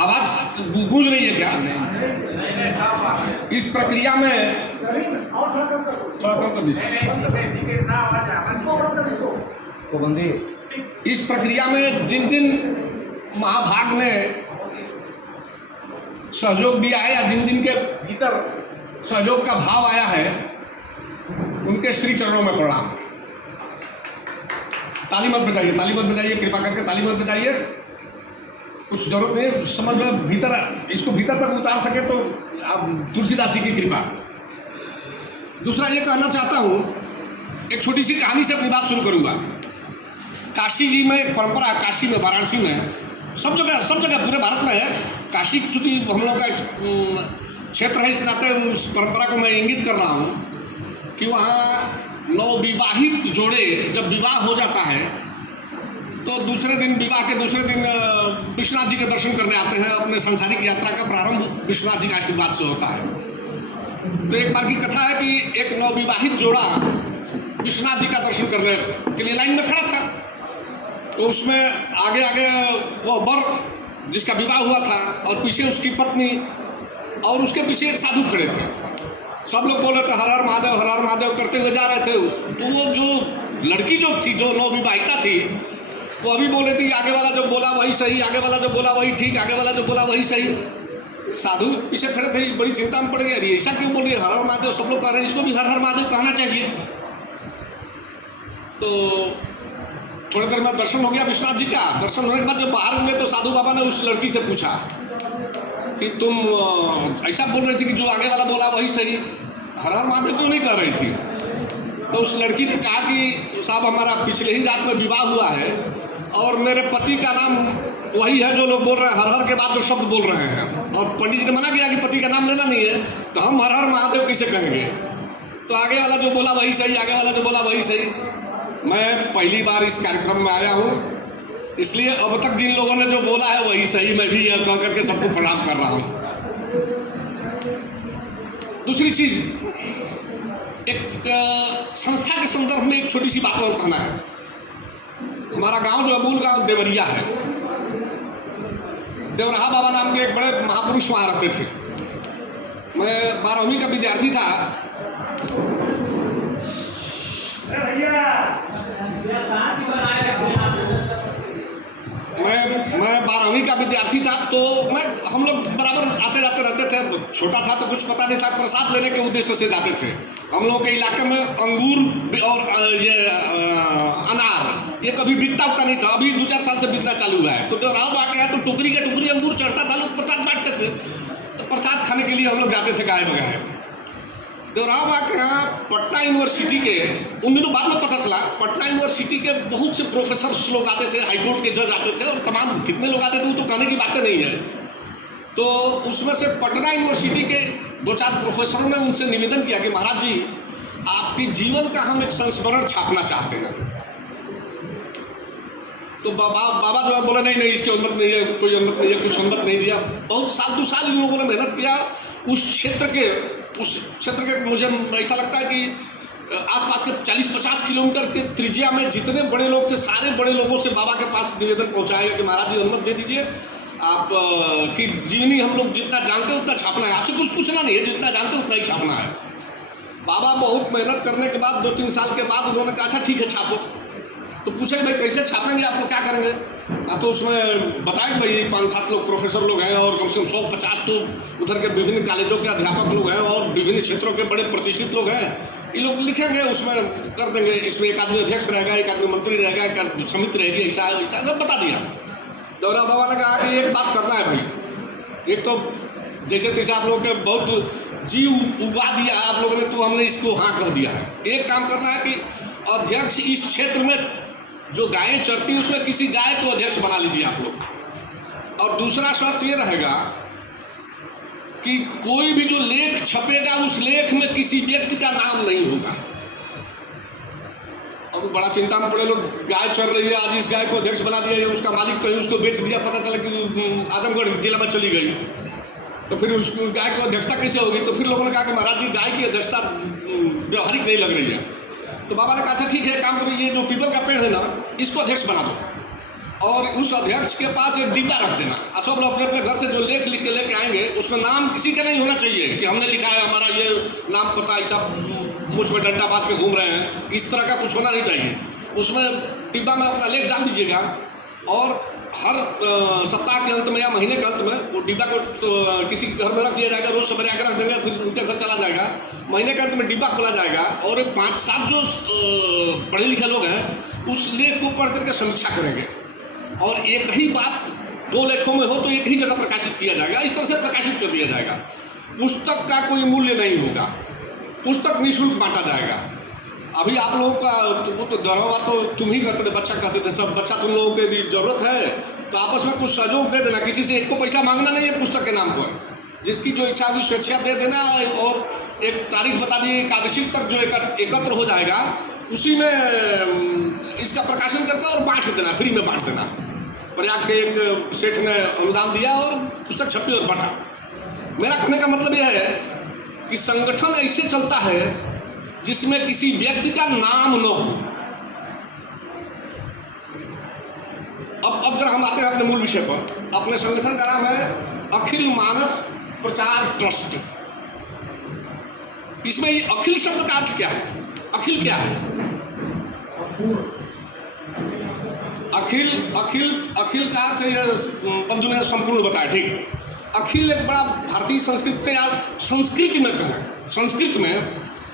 आवाज गूंज रही है क्या? इस प्रक्रिया में थोड़ा कम कर दीजिए। इस प्रक्रिया में जिन जिन महाभाग ने सहयोग दिया है या जिन जिन के भीतर सहयोग का भाव आया है, उनके श्री चरणों में प्रणाम। ताली मत बजाइए, ताली मत बजाइए, कृपा करके ताली मत बजाइए। कुछ जरूरत नहीं, समझ में भीतर, इसको भीतर तक उतार सके तो आप तुलसीदास जी की कृपा। दूसरा ये कहना चाहता हूँ, एक छोटी सी कहानी से अपनी बात शुरू करूँगा। काशी जी में एक परंपरा है, काशी में, वाराणसी में, सब जगह पूरे भारत में है। काशी चूँकि हम लोग का क्षेत्र है, इस नाते उस परंपरा को मैं इंगित कर रहा हूँ कि वहाँ नवविवाहित जोड़े जब विवाह हो जाता है तो दूसरे दिन, विवाह के दूसरे दिन विश्वनाथ जी के दर्शन करने आते हैं। अपने सांसारिक यात्रा का प्रारंभ विश्वनाथ जी के आशीर्वाद से होता है। तो एक बार की कथा है कि एक नवविवाहित जोड़ा विश्वनाथ जी का दर्शन करने के लिए लाइन में खड़ा था। तो उसमें आगे आगे वो वर जिसका विवाह हुआ था और पीछे उसकी पत्नी और उसके पीछे एक साधु खड़े थे। सब लोग बोल रहे थे हर हर महादेव, हर हर महादेव करते हुए जा रहे थे। तो वो जो लड़की जो थी, जो नवविवाहिता थी, वो अभी बोल रही थी आगे वाला जो बोला वही सही, आगे वाला जो बोला वही ठीक, आगे वाला जो बोला वही सही। साधु पीछे खड़े थे, बड़ी चिंता में पड़ गई, अरे ऐसा क्यों बोल रही है, हर हर महादेव सब लोग कह रहे हैं, इसको भी हर हर महादेव कहना चाहिए। तो थोड़ी देर में दर्शन हो गया विश्वनाथ जी का। दर्शन होने के बाद जब बाहर हुए तो साधु बाबा ने उस लड़की से पूछा कि तुम ऐसा बोल रही थी कि जो आगे वाला बोला वही सही, हर हर महादेव क्यों नहीं कह रही थी? तो उस लड़की ने कहा कि साहब हमारा पिछले ही रात में विवाह हुआ है और मेरे पति का नाम वही है जो लोग बोल रहे हैं, हर हर के बाद जो शब्द बोल रहे हैं, और पंडित जी ने मना किया कि पति का नाम लेना नहीं है, तो हम हर हर महादेव कैसे कहेंगे? तो आगे वाला जो बोला वही सही, आगे वाला जो बोला वही सही। मैं पहली बार इस कार्यक्रम में आया हूँ, इसलिए अब तक जिन लोगों ने जो बोला है वही सही, मैं भी यह कह करके सबको प्रणाम कर रहा हूँ। दूसरी चीज, एक संस्था के संदर्भ में एक छोटी सी बात और कहना है। हमारा गांव जो है, मूल गांव देवरिया है। देवराहा बाबा नाम के एक बड़े महापुरुष वहाँ रहते थे। मैं 12वीं का विद्यार्थी था। मैं 12वीं का विद्यार्थी था, तो हम लोग बराबर आते जाते रहते थे। छोटा था तो कुछ पता नहीं था, प्रसाद लेने के उद्देश्य से जाते थे। हम लोगों के इलाके में अंगूर और ये अनार ये कभी बिकता उगता नहीं था, अभी 2-4 साल से बिकना चालू हुआ है। तो देवराहा बाबा के यहाँ तो टोकरी के टोकरी अंगूर चढ़ता था, लोग प्रसाद बांटते थे। तो प्रसाद खाने के लिए हम लोग जाते थे गाय बगाए। देवराहा बाबा के यहाँ पटना यूनिवर्सिटी के, उन दिनों बाद में पता चला, पटना यूनिवर्सिटी के बहुत से प्रोफेसर लोग आते थे, हाईकोर्ट के जज आते थे, और तमाम कितने लोग आते थे वो तो कहने की बातें नहीं है। तो उसमें से पटना यूनिवर्सिटी के 2-4 प्रोफेसरों ने उनसे निवेदन किया कि महाराज जी, आपके जीवन का हम एक संस्मरण छापना चाहते हैं। तो बाबा जो है बोले नहीं नहीं, इसकी अनुमति नहीं है, कोई अनुमति नहीं है, कुछ अनुमति नहीं दिया। बहुत साल 2 साल इन लोगों ने मेहनत किया। उस क्षेत्र के मुझे ऐसा लगता है कि आसपास के 40-50 किलोमीटर के त्रिज्या में जितने बड़े लोग थे, सारे बड़े लोगों से बाबा के पास निवेदन पहुंचाएगा कि महाराज जी अनुमति दे दीजिए, आप की जीवनी हम लोग जितना जानते हैं उतना छापना है, आपसे कुछ पूछना नहीं है, जितना जानते हैं उतना ही छापना है। बाबा बहुत मेहनत करने के बाद 2-3 साल के बाद उन्होंने कहा अच्छा ठीक है छापो। तो पूछे भाई कैसे छापेंगे, आप लोग क्या करेंगे? तो उसमें बताया कि भाई 5-7 लोग प्रोफेसर लोग हैं और कम से कम 150 तो उधर के विभिन्न कॉलेजों के अध्यापक लोग हैं और विभिन्न क्षेत्रों के बड़े प्रतिष्ठित लोग हैं, ये लोग लिखेंगे, उसमें कर देंगे। इसमें एक आदमी अध्यक्ष रहेगा, एक आदमी मंत्री रहेगा, एक समिति रहेगी, ऐसा है वैसा, सब बता दिया। देवराहा बाबा ने कहा कि एक बात करना है भाई, एक तो जैसे तैसे आप लोगों के बहुत जी उगवा दिया आप लोगों ने, तो हमने इसको हाँ कह दिया है। एक काम करना है कि अध्यक्ष इस क्षेत्र में जो गायें चरती हैं उसमें किसी गाय को अध्यक्ष बना लीजिए आप लोग। और दूसरा शर्त ये रहेगा कि कोई भी जो लेख छपेगा उस लेख में किसी व्यक्ति का नाम नहीं होगा। अब बड़ा चिंता में पड़े लोग, गाय चर रही है, आज इस गाय को अध्यक्ष बना दिया, उसका मालिक कहीं उसको बेच दिया, पता चला कि आजमगढ़ जिला में चली गई, तो फिर उस गाय को अध्यक्षता कैसे होगी? तो फिर लोगों ने कहा कि महाराज जी गाय की अध्यक्षता व्यवहारिक नहीं लग रही है। तो बाबा ने कहा अच्छा ठीक है, काम करो, ये जो पीपल का पेड़ है ना, इसको अध्यक्ष बना दो। और उस अध्यक्ष के पास एक डिब्बा रख देना। सब लोग अपने अपने घर से जो लेख लिख के लेके आएंगे उसमें नाम किसी का नहीं होना चाहिए कि हमने लिखा है, हमारा ये नाम पता, ऐसा मुझ में डंडा बांध के घूम रहे हैं, इस तरह का कुछ होना नहीं चाहिए। उसमें डिब्बा में अपना लेख डाल दीजिएगा और हर सप्ताह के अंत में या महीने के अंत में वो डिब्बा को किसी के घर में रख दिया जाएगा। रोज सवेरे आकर रख देंगे, फिर उनके घर चला जाएगा। महीने के अंत में डिब्बा खोला जाएगा और 5-7 जो पढ़े लिखे लोग हैं उस लेख को पढ़ करके समीक्षा करेंगे और एक ही बात 2 लेखों में हो तो एक ही जगह प्रकाशित किया जाएगा। इस तरह से प्रकाशित कर दिया जाएगा। पुस्तक का कोई मूल्य नहीं होगा, पुस्तक निःशुल्क बांटा जाएगा। अभी आप लोगों का वो तो दरवा तो तुम ही कहते थे, बच्चा कहते थे सब, बच्चा तुम लोगों के जरूरत है तो आपस में कुछ सहयोग दे देना। किसी से एक को पैसा मांगना नहीं है पुस्तक के नाम पर, जिसकी जो इच्छा हुई स्वेच्छा दे देना और एक तारीख बता दी एकादशी तक जो एकत्र हो जाएगा उसी में इसका प्रकाशन करके और बांट देना, फ्री में बांट देना। प्रयाग के एक सेठ ने अनुदान दिया और पुस्तक छपी और बांटा। मेरा कहने का मतलब यह है कि संगठन ऐसे चलता है जिसमें किसी व्यक्ति का नाम न हो। अब जरा हम आते हैं अपने मूल विषय पर। अपने संगठन का नाम है अखिल मानस प्रचार ट्रस्ट। इसमें ये अखिल शब्द का अर्थ क्या है? अखिल क्या है? अखिल का अर्थ बंधु ने संपूर्ण बताया, ठीक। अखिल एक बड़ा भारतीय संस्कृत में या संस्कृत में कहें, संस्कृत में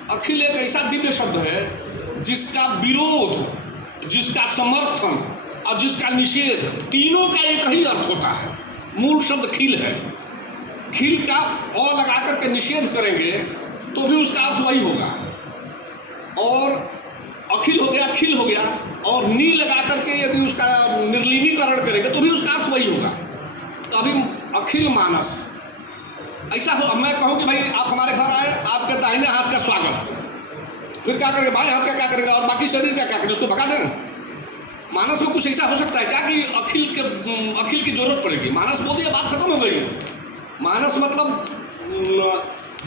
अखिल एक ऐसा दिव्य शब्द है जिसका विरोध, जिसका समर्थन और जिसका निषेध, तीनों का एक ही अर्थ होता है। मूल शब्द खिल है। खिल का अ लगा करके निषेध करेंगे तो भी उसका अर्थ वही होगा। और अखिल हो गया, खिल हो गया, और नी लगा करके यदि उसका निर्लीनीकरण करेंगे तो भी उसका अर्थ वही होगा। तो अभी अखिल मानस ऐसा हो, मैं कहूँ कि भाई आप हमारे घर आए, आपके दाहिने हाथ का स्वागत, फिर क्या करेंगे? बाएं हाथ का क्या करेंगे? और बाकी शरीर का क्या करेंगे? उसको भगा दें? मानस में कुछ ऐसा हो सकता है क्या कि अखिल की जरूरत पड़ेगी? मानस बोल दिया, बात खत्म हो गई। मानस मतलब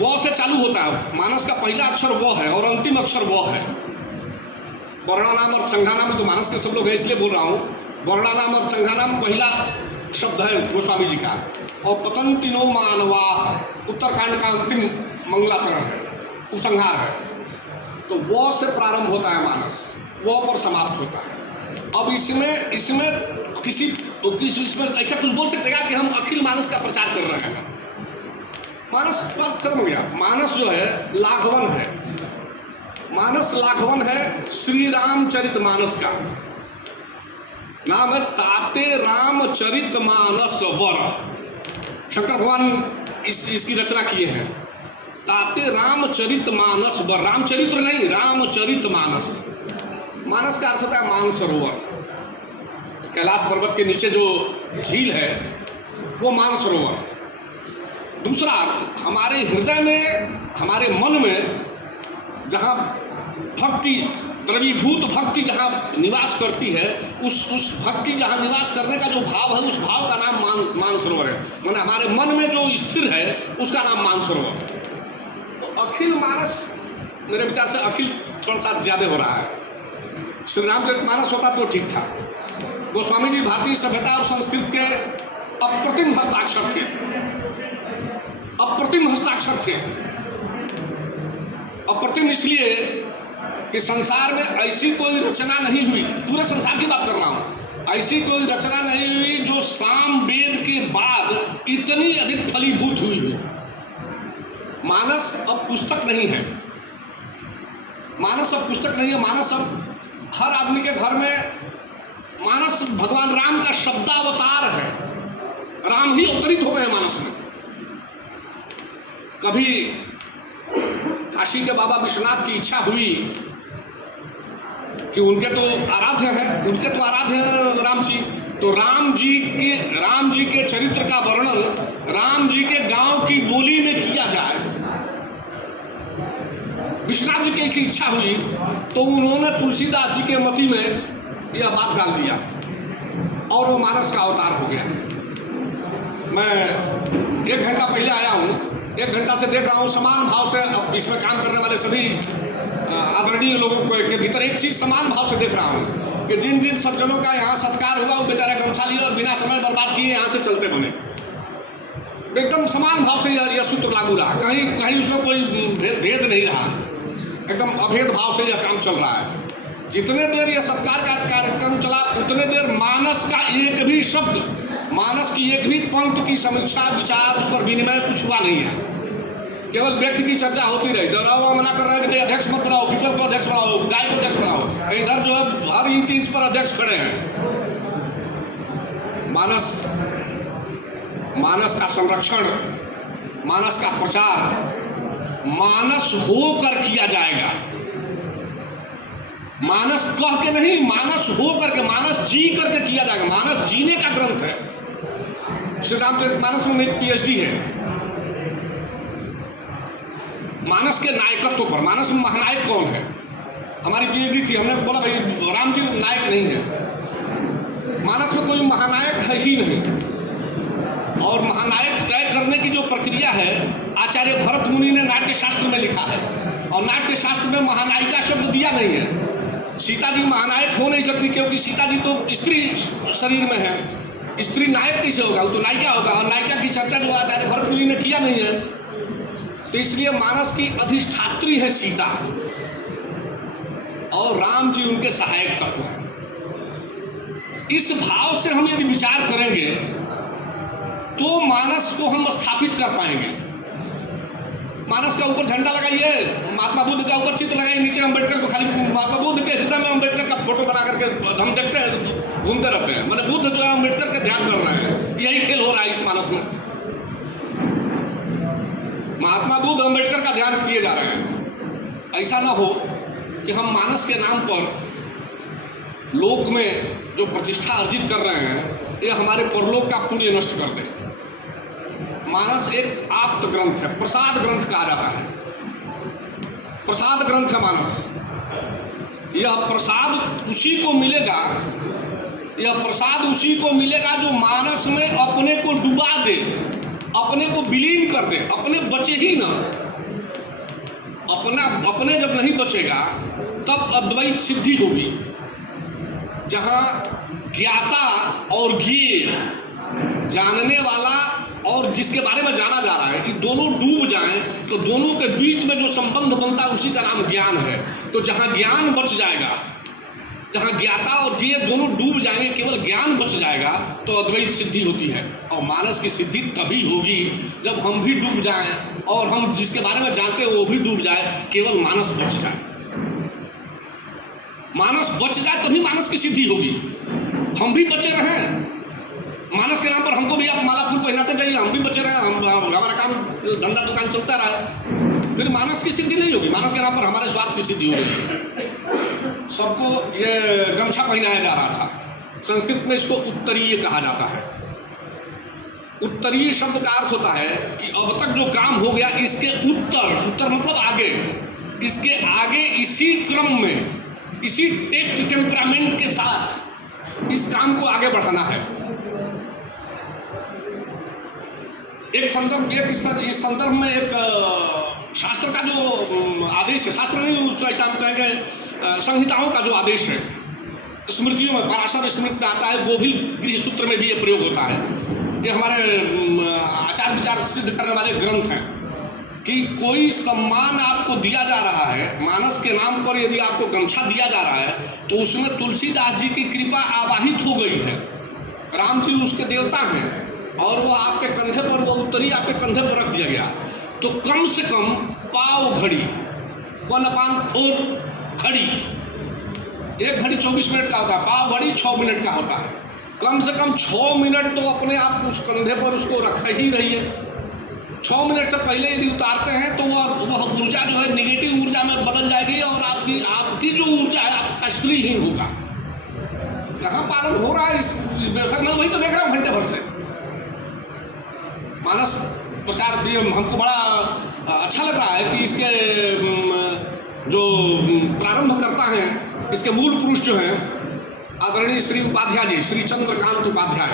व से चालू होता है। मानस का पहला अक्षर व है और अंतिम अक्षर व है। वर्णानाम और संज्ञानाम तो मानस के सब लोग हैं, इसलिए बोल रहा हूँ। वर्णानाम और संज्ञानाम पहला शब्द है गोस्वामी जी का। और पतंति नो मानवा उत्तरकांड का अंतिम मंगलाचरण है, उपसंहार है। तो वो से प्रारंभ होता है मानस, वो पर समाप्त होता है। अब इसमें इसमें ऐसा कुछ बोल सकते हैं कि हम अखिल मानस का प्रचार कर रहे हैं? मानस बात खत्म हो गया। मानस जो है लाघवन है। मानस लाघवन है श्री रामचरित मानस का। नाम है ताते रामचरित मानस वर। शंकर भगवान इसकी रचना किए हैं। ताते रामचरित मानस वर, रामचरित्र नहीं, रामचरित मानस। मानस का अर्थ होता है मानसरोवर। कैलाश पर्वत के नीचे जो झील है वो मानसरोवर। दूसरा अर्थ हमारे हृदय में, हमारे मन में जहाँ भक्ति, द्रवीभूत भक्ति जहाँ निवास करती है, उस भक्ति जहाँ निवास करने का जो भाव है, उस भाव का नाम मानसरोवर है। माने हमारे मन में जो स्थिर है उसका नाम मानसरोवर। तो अखिल मानस, मेरे विचार से अखिल थोड़ा सा ज्यादा हो रहा है। श्री रामचरित मानस होता तो ठीक था। गोस्वामी जी भारतीय सभ्यता और संस्कृत के अप्रतिम हस्ताक्षर थे, अप्रतिम हस्ताक्षर थे। अप्रतिम इसलिए कि संसार में ऐसी कोई रचना नहीं हुई, पूरे संसार की बात कर रहा हूँ, ऐसी कोई रचना नहीं हुई जो साम वेद के बाद इतनी अधिक फलीभूत हुई हो। मानस अब पुस्तक नहीं है। मानस अब पुस्तक नहीं है। मानस अब हर आदमी के घर में, मानस भगवान राम का शब्दावतार है। राम ही अवतरित हो गए मानस में। कभी काशी के बाबा विश्वनाथ की इच्छा हुई कि उनके तो आराध्य है, उनके तो आराध्य है राम जी, तो राम जी के चरित्र का वर्णन राम जी के गांव की बोली में किया जाए। विश्वनाथ जी की ऐसी इच्छा हुई तो उन्होंने तुलसीदास जी के मति में यह बात डाल दिया और वो मानस का अवतार हो गया। मैं 1 घंटा पहले आया हूँ, 1 घंटा से देख रहा हूँ समान भाव से। अब इसमें काम करने वाले सभी आदरणीय लोगों के भीतर एक चीज समान भाव से देख रहा हूँ कि जिन जिन सज्जनों का यहाँ सत्कार हुआ वो बेचारे गमछा लिए और बिना समय बर्बाद किए यहाँ से चलते बने। एकदम समान भाव से यह सूत्र लागू रहा, कहीं कहीं उसमें कोई भेद नहीं रहा, एकदम अभेद भाव से यह काम चल रहा है। जितने देर यह सत्कार का कार्यक्रम चला उतने देर मानस का एक भी शब्द, मानस की एक भी पंक्ति की समीक्षा विचार उस पर विनिमय कुछ हुआ नहीं है। केवल व्यक्ति की चर्चा होती रही। डरावा मना कर रहे हैं कि अध्यक्ष मत बनाओ, पीपल को अध्यक्ष बनाओ, गाय को अध्यक्ष बनाओ। इधर जो है हर इंच पर अध्यक्ष खड़े हैं। मानस का संरक्षण, मानस का प्रचार मानस होकर किया जाएगा। मानस कह के नहीं, मानस हो करके, मानस जी करके किया जाएगा। मानस जीने का ग्रंथ है। श्री रामचरितमानस में मेरी पीएचडी है मानस के नायकत्व पर। मानस में महानायक कौन है, हमारी पीएचडी थी। हमने बोला भाई राम जी नायक नहीं है, मानस में कोई महानायक है ही नहीं। और महानायक तय करने की जो प्रक्रिया है आचार्य भरत मुनि ने नाट्य शास्त्र में लिखा है, और नाट्य शास्त्र में महानायिका शब्द दिया नहीं है। सीता जी महानायक हो नहीं सकती क्योंकि सीता जी तो स्त्री शरीर में है। स्त्री नायक कैसे होगा, वो तो नायिका होगा, और नायिका की चर्चा जो आचार्य भरत मुनि ने किया नहीं है। तो इसलिए मानस की अधिष्ठात्री है सीता, और राम जी उनके सहायक तत्व हैं। इस भाव से हम यदि विचार करेंगे तो मानस को हम स्थापित कर पाएंगे। मानस का ऊपर झंडा लगाइए, महात्मा बुद्ध का ऊपर चित्र लगाइए, नीचे अम्बेडकर को खाली, महात्मा बुद्ध के हृदय में अम्बेडकर का फोटो बना करके हम देखते हैं, घूमते रहते हैं। मतलब बुद्ध जो है अम्बेडकर का ध्यान कर रहे हैं। यही खेल हो रहा है इस मानस में। महात्मा बुद्ध अम्बेडकर का ध्यान किए जा रहे हैं। ऐसा ना हो कि हम मानस के नाम पर लोक में जो प्रतिष्ठा अर्जित कर रहे हैं ये हमारे परलोक का पुण्य नष्ट कर दे। मानस एक आप्त ग्रंथ है, प्रसाद ग्रंथ कहा जाता है। प्रसाद ग्रंथ है मानस। यह प्रसाद उसी को मिलेगा, यह प्रसाद उसी को मिलेगा जो मानस में अपने को डुबा दे, अपने को विलीन कर दे। अपने बचे ही ना, अपने जब नहीं बचेगा तब अद्वैत सिद्धि होगी, जहाँ ज्ञाता और ज्ञेय, जानने वाला और जिसके बारे में जाना जा रहा है, कि दोनों डूब जाएं तो दोनों के बीच में जो संबंध बनता है उसी का नाम ज्ञान है। तो जहाँ ज्ञान बच जाएगा, जहाँ ज्ञाता और ज्ञेय दोनों डूब जाएंगे, केवल ज्ञान बच जाएगा तो अद्वैत सिद्धि होती है। और मानस की सिद्धि तभी होगी जब हम भी डूब जाएं और हम जिसके बारे में जानते हैं वो भी डूब जाए, केवल मानस बच जाए। मानस बच जाए तभी मानस की सिद्धि होगी। हम भी बचे रहें, मानस के नाम पर हमको भी आप माला फूल पहनाते जाइए, हम भी बचे रहे, हमारा काम धंधा दुकान चलता रहा, फिर मानस की सिद्धि नहीं होगी। मानस के नाम पर हमारे स्वार्थ की सिद्धि होगी। सबको ये गमछा पहनाया जा रहा था। संस्कृत में इसको उत्तरीय कहा जाता है। उत्तरीय शब्द का अर्थ होता है कि अब तक जो काम हो गया इसके उत्तर मतलब आगे, इसके आगे इसी क्रम में, इसी टेस्ट टेम्परामेंट के साथ इस काम को आगे बढ़ाना है। एक संदर्भ, इस संदर्भ में एक शास्त्र का जो आदेश है, शास्त्र नहीं ऐसा हम कहेंगे, संहिताओं का जो आदेश है, स्मृतियों में, पराशर स्मृति में आता है, वो भी गृह सूत्र में भी ये प्रयोग होता है। ये हमारे आचार विचार सिद्ध करने वाले ग्रंथ हैं कि कोई सम्मान आपको दिया जा रहा है, मानस के नाम पर यदि आपको गमछा दिया जा रहा है तो उसमें तुलसीदास जी की कृपा आवाहित हो गई है। राम जी उसके देवता हैं और वो आपके कंधे पर, वो उत्तरी आपके कंधे पर रख दिया गया। तो कम से कम पाव घड़ी, 1/4 घड़ी, एक घड़ी 24 मिनट का होता है, पाव घड़ी 6 मिनट का होता है। कम से कम 6 मिनट तो अपने आप उस कंधे पर उसको रख ही रहिए। 6 मिनट से पहले यदि उतारते हैं तो वह ऊर्जा जो है निगेटिव ऊर्जा में बदल जाएगी और आपकी जो ऊर्जा है आपका श्रीहीन होगा। कहाँ पालन हो रहा है इस व्यवस्था में, वही तो देख रहा हूँ घंटे भर से। मानस प्रचार हमको बड़ा अच्छा लग रहा है कि इसके जो प्रारंभ करता है, इसके मूल पुरुष जो हैं आदरणीय श्री उपाध्याय जी, श्री चंद्रकांत उपाध्याय,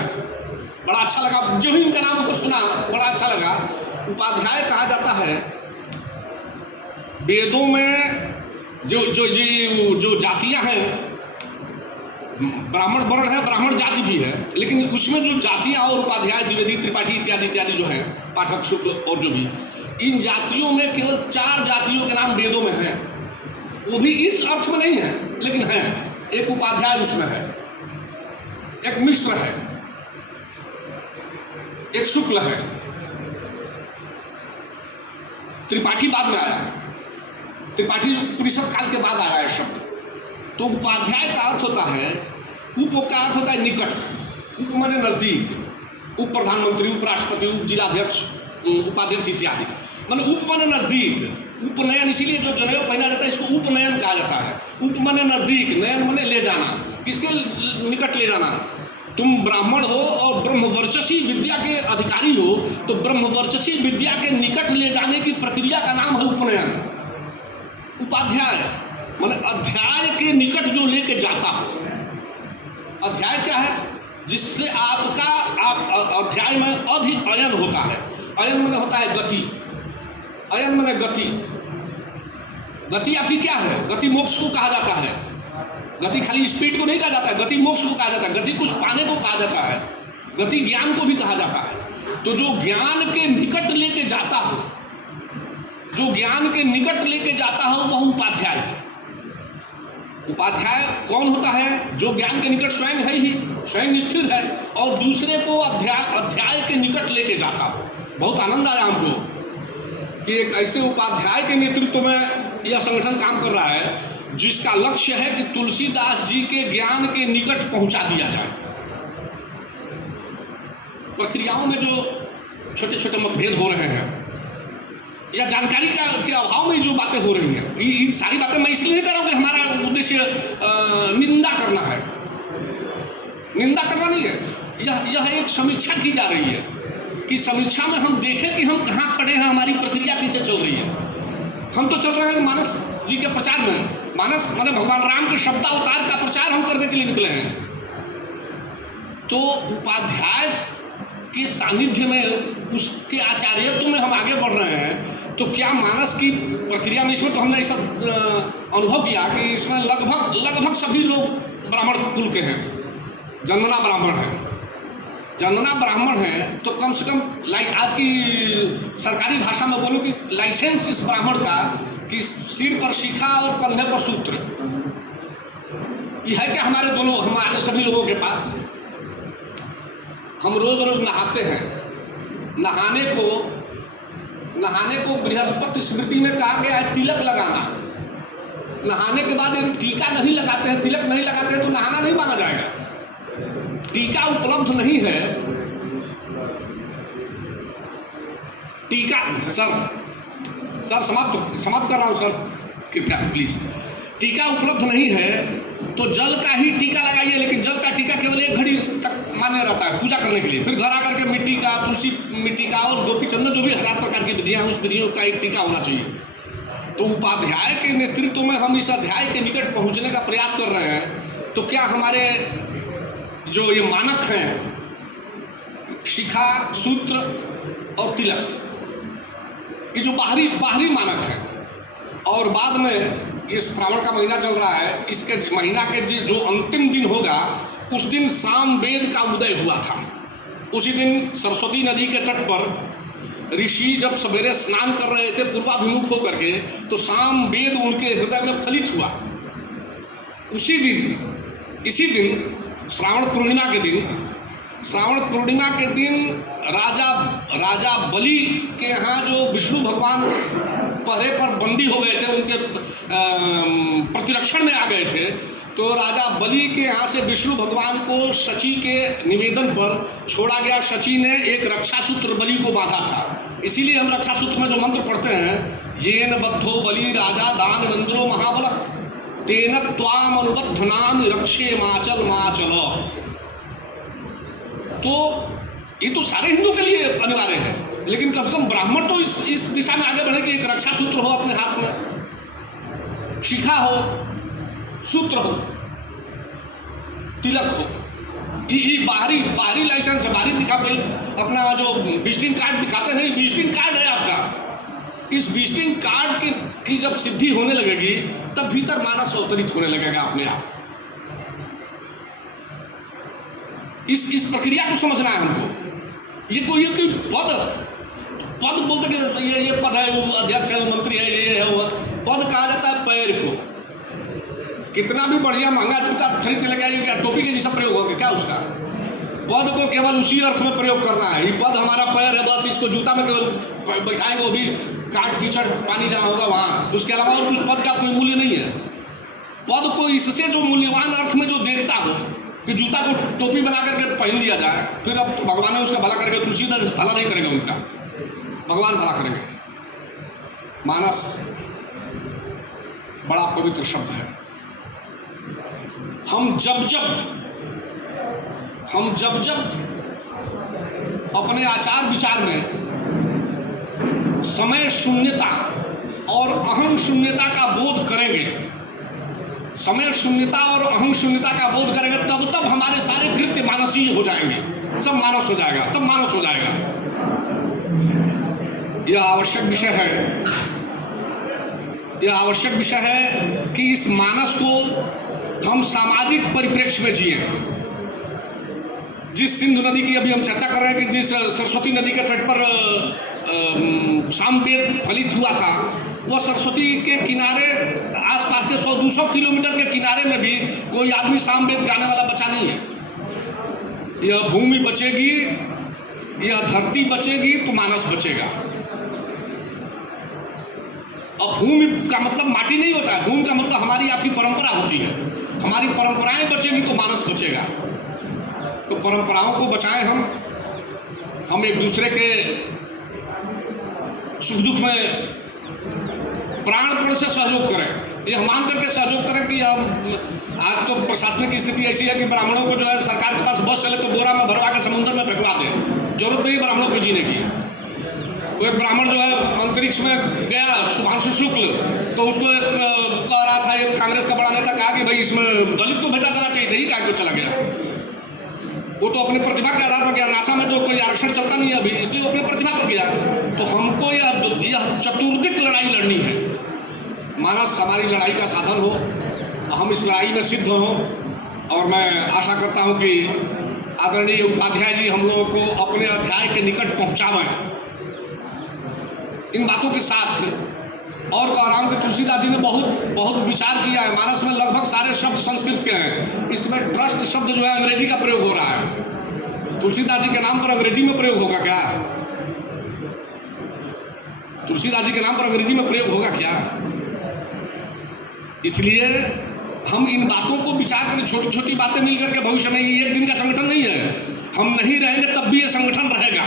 बड़ा अच्छा लगा जो भी उनका नाम को सुना, बड़ा अच्छा लगा। उपाध्याय कहा जाता है वेदों में जो जातियां हैं ब्राह्मण वर्ण है, ब्राह्मण जाति भी है, लेकिन उसमें जो जातियाँ और उपाध्याय, द्विवेदी, त्रिपाठी इत्यादि इत्यादि जो है, पाठक, शुक्ल और जो भी, इन जातियों में केवल 4 जातियों के नाम वेदों में हैं। वो भी इस अर्थ में नहीं है, लेकिन है। एक उपाध्याय उसमें है, एक मिश्र है, एक शुक्ल है, त्रिपाठी बाद में आया है। त्रिपाठी उपनिषद काल के बाद आया है शब्द। तो उपाध्याय का अर्थ होता है, उप का अर्थ होता है निकट, उप माने नजदीक, उप प्रधानमंत्री, उपराष्ट्रपति, उप जिलाध्यक्ष, उपाध्यक्ष इत्यादि, माने उप माने नजदीक। उपनयन, इसीलिए जो जनेऊ पहना जाता है इसको उपनयन कहा जाता है। उप माने नजदीक, नयन माने ले जाना, किसके निकट ले जाना। तुम ब्राह्मण हो और ब्रह्मवर्चसी विद्या के अधिकारी हो, तो ब्रह्मवर्चसी विद्या के निकट ले जाने की प्रक्रिया का नाम है उपनयन। उपाध्याय माने अध्याय के निकट जो लेके जाता हो। अध्याय क्या है? जिससे आपका अध्याय में अधिक अयन होता है। अयन माने होता है गति, अयन माने गति। गति आपकी क्या है? गति मोक्ष को कहा जाता है। गति खाली स्पीड को नहीं कहा जाता है, गति मोक्ष को कहा जाता है, गति कुछ पाने को कहा जाता है, गति ज्ञान को भी कहा जाता है। तो जो ज्ञान के निकट लेके जाता हो, जो ज्ञान के निकट लेके जाता हो, वह उपाध्याय है। उपाध्याय कौन होता है? जो ज्ञान के निकट स्वयं है ही, स्वयं स्थिर है और दूसरे को अध्याय के निकट लेके जाता हो। बहुत आनंद आया हमको कि एक ऐसे उपाध्याय के नेतृत्व में यह संगठन काम कर रहा है जिसका लक्ष्य है कि तुलसीदास जी के ज्ञान के निकट पहुंचा दिया जाए। प्रक्रियाओं में जो छोटे छोटे मतभेद हो रहे हैं या जानकारी के अभाव में जो बातें हो रही हैं, ये सारी बातें मैं इसलिए नहीं कर रहा हूँ कि हमारा उद्देश्य निंदा करना है। निंदा करना नहीं है, यह एक समीक्षा की जा रही है कि समीक्षा में हम देखें कि हम कहाँ खड़े हैं, हमारी प्रक्रिया कैसे चल रही है। हम तो चल रहे हैं मानस जी के प्रचार में। मानस माने भगवान राम के शब्दावतार का प्रचार हम करने के लिए निकले हैं। तो उपाध्याय के सानिध्य में, उसके आचार्यत्व में हम आगे बढ़ रहे हैं। तो क्या मानस की प्रक्रिया में, इसमें तो हमने ऐसा अनुभव किया कि इसमें लगभग सभी लोग ब्राह्मण कुल के हैं, जन्मना ब्राह्मण है। जन्मना ब्राह्मण है तो कम से कम आज की सरकारी भाषा में बोलूँ कि लाइसेंस इस ब्राह्मण का कि सिर पर शिखा और कंधे पर सूत्र, यह है क्या हमारे सभी लोगों के पास? हम रोज रोज नहाते हैं। नहाने को बृहस्पति स्मृति में कहा गया है तिलक लगाना। नहाने के बाद यदि टीका नहीं लगाते हैं, तिलक नहीं लगाते हैं, तो नहाना नहीं माना जाएगा। टीका उपलब्ध नहीं है। टीका सर समाप्त कर रहा हूँ सर, कृपया प्लीज। टीका उपलब्ध नहीं है तो जल का ही टीका लगाइए, लेकिन जल का टीका केवल 1 घड़ी तक मान्य रहता है पूजा करने के लिए। फिर घर आकर के मिट्टी का, तुलसी मिट्टी का और गोपी चंदन, जो भी 1000 प्रकार की विधियाँ हैं, उस विधियों का एक टीका होना चाहिए। तो उपाध्याय के नेतृत्व में हम इस अध्याय के निकट पहुँचने का प्रयास कर रहे हैं। तो क्या हमारे जो ये मानक हैं, शिखा, सूत्र और तिलक, ये जो बाहरी मानक हैं, और बाद में ये श्रावण का महीना चल रहा है, इसके महीना के जो अंतिम दिन होगा, उस दिन साम वेद का उदय हुआ था। उसी दिन सरस्वती नदी के तट पर ऋषि जब सवेरे स्नान कर रहे थे पूर्वाभिमुख होकर के, तो साम वेद उनके हृदय में फलित हुआ। इसी दिन श्रावण पूर्णिमा के दिन राजा बलि के यहाँ जो विष्णु भगवान पहरे पर बंदी हो गए थे, उनके प्रतिरक्षण में आ गए थे, तो राजा बलि के यहाँ से विष्णु भगवान को शची के निवेदन पर छोड़ा गया। शची ने एक रक्षा सूत्र बलि को बांधा था। इसीलिए हम रक्षा सूत्र में जो मंत्र पढ़ते हैं, येन बद्धो बलि राजा दानवेंद्रो महाबल तेन त्वाम अनुबद्धनाम रक्षे माचल माचल। तो ये तो सारे हिंदू के लिए अनिवार्य है, लेकिन कम से कम ब्राह्मण तो इस दिशा में आगे बढ़े कि एक रक्षा सूत्र हो अपने हाथ में, शिखा हो, सूत्र हो, तिलक हो। ये बाहरी लाइसेंस है, बाहरी दिखा पे अपना जो विजिटिंग कार्ड दिखाते हैं, विजिटिंग कार्ड है आपका। इस विजिटिंग कार्ड की जब सिद्धि होने लगेगी, तब भीतर मानस अवतरित होने लगेगा अपने आप। इस प्रक्रिया को समझना है हमको। ये कोई पद बोलते कि ये पद है, वो अध्यक्ष है, वो मंत्री है, ये है वो। पद कहा जाता है पैर को। कितना भी बढ़िया महंगा जूता खरीद के लेके आइए, क्या टोपी के जैसा प्रयोग होगा क्या उसका? पद को केवल उसी अर्थ में प्रयोग करना है। ये पद हमारा पैर है, बस इसको जूता में केवल बैठाएंगे, वो भी काट कीचड़ पानी जहाँ होगा वहाँ, उसके अलावा और उस पद का कोई मूल्य नहीं है। पद को इससे जो मूल्यवान अर्थ में जो देखता हो कि जूता को टोपी बना करके पहन लिया जाए, फिर अब भगवान ने उसका भला करेगा, तुलसीदास भला नहीं करेगा उनका, भगवान भला करेंगे। मानस बड़ा पवित्र शब्द है। हम जब जब अपने आचार विचार में समय शून्यता और अहम शून्यता का बोध करेंगे, समय शून्यता और अहम शून्यता का बोध करेंगे, तब हमारे सारे कृत्य मानसीय हो जाएंगे, सब मानस हो जाएगा, तब मानस हो जाएगा। यह आवश्यक विषय है कि इस मानस को हम सामाजिक परिप्रेक्ष्य में जिए। जिस सिंधु नदी की अभी हम चर्चा कर रहे हैं कि जिस सरस्वती नदी के तट पर सामवेद फलित हुआ था, वह सरस्वती के किनारे आसपास के 100-200 किलोमीटर के किनारे में भी कोई आदमी सामवेद गाने वाला बचा नहीं है। यह भूमि बचेगी, यह धरती बचेगी तो मानस बचेगा। अब भूमि का मतलब माटी नहीं होता है, भूमि का मतलब हमारी आपकी परंपरा होती है। हमारी परंपराएं बचेगी तो मानस बचेगा। तो परंपराओं को बचाएं, हम एक दूसरे के सुख दुख में प्राणपण से सहयोग करें। ये मान करके सहयोग करें कि अब आज तो प्रशासनिक स्थिति ऐसी है कि ब्राह्मणों को जो है सरकार के पास बस चले तो बोरा में भरवा के समुद्र में फेंकवा दे, जरूरत नहीं ब्राह्मणों को जीने की। कोई ब्राह्मण जो है अंतरिक्ष में गया, शुभांशु शुक्ल, तो उसको एक कह रहा था, एक कांग्रेस का बड़ा नेता कहा कि भाई इसमें दलित को भेजा जाना चाहिए, यही कहा चला गया। वो तो अपने प्रतिभा के आधार पर गया, नासा में तो कोई आरक्षण चलता नहीं है अभी, इसलिए वो अपनी प्रतिभा पर गया। तो हमको यह चतुर्दिक लड़ाई लड़नी है। मानस हमारी लड़ाई का साधन हो, हम इस लड़ाई में सिद्ध हों। और मैं आशा करता हूं कि आदरणीय उपाध्याय जी हम लोगों को अपने अध्याय के निकट पहुंचावें इन बातों के साथ। और कह रहा हूँ कि तुलसीदास जी ने बहुत विचार किया है। मानस में लगभग सारे शब्द संस्कृत के हैं, इसमें ट्रस्ट शब्द जो है अंग्रेजी का प्रयोग हो रहा है। तुलसीदास जी के नाम पर अंग्रेजी में प्रयोग होगा क्या? तुलसीदास जी के नाम पर अंग्रेजी में प्रयोग होगा क्या? इसलिए हम इन बातों को विचार करें। छोटी छोटी बातें मिलकर के भविष्य में, एक दिन का संगठन नहीं है। हम नहीं रहेंगे तब भी ये संगठन रहेगा।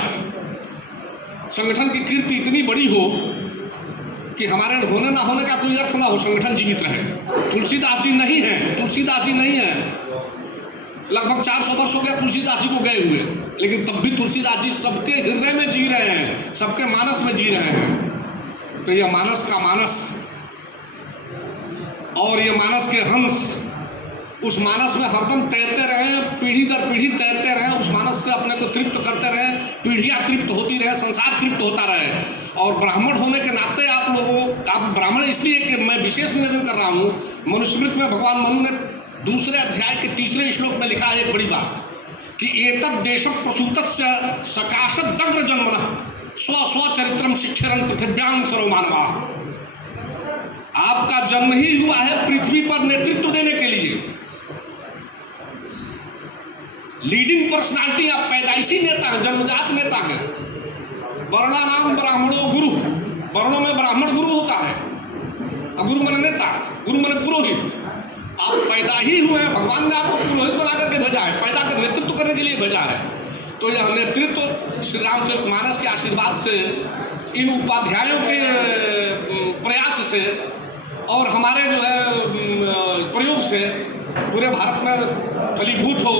संगठन की कीर्ति इतनी बड़ी हो कि हमारे होने ना होने का कोई अर्थ ना हो, संगठन जीवित रहे। तुलसीदास जी नहीं है, लगभग 400 वर्ष हो गया तुलसीदास जी को गए हुए, लेकिन तब भी तुलसीदास जी सबके हृदय में जी रहे हैं, सबके मानस में जी रहे हैं। तो यह मानस का मानस और ये मानस के हंस उस मानस में हरदम तैरते रहें, पीढ़ी दर पीढ़ी तैरते रहें, उस मानस से अपने को तृप्त करते रहें, पीढ़ियाँ तृप्त होती रहे, संसार तृप्त होता रहे। और ब्राह्मण होने के नाते आप ब्राह्मण इसलिए कि मैं विशेष निवेदन कर रहा हूँ, मनुस्मृति में भगवान मनु ने 2 अध्याय के 3 श्लोक में लिखा है एक बड़ी बात कि एतद् देशं प्रसूतस्य सकाशत दग्र जन्मनः स्व चरित्रम शिक्षरन् पृथिव्यां सर्व मानवाः। आपका जन्म ही हुआ है पृथ्वी पर नेतृत्व देने के लिए। लीडिंग पर्सनालिटी, आप पैदाइशी नेता हैं, जन्मजात नेता हैं। वर्णानाम ब्राह्मणो गुरु, वर्णों में ब्राह्मण गुरु होता है। गुरु माने नेता, गुरु माने पुरोहित। आप पैदा ही हुए हैं, भगवान ने आपको पुरोहित बना करके भेजा है, पैदा कर नेतृत्व करने के लिए भेजा है। तो यह नेतृत्व श्री रामचरितमानस के आशीर्वाद से, इन उपाध्यायों के प्रयास से और हमारे जो है प्रयोग से पूरे भारत में फलीभूत हो।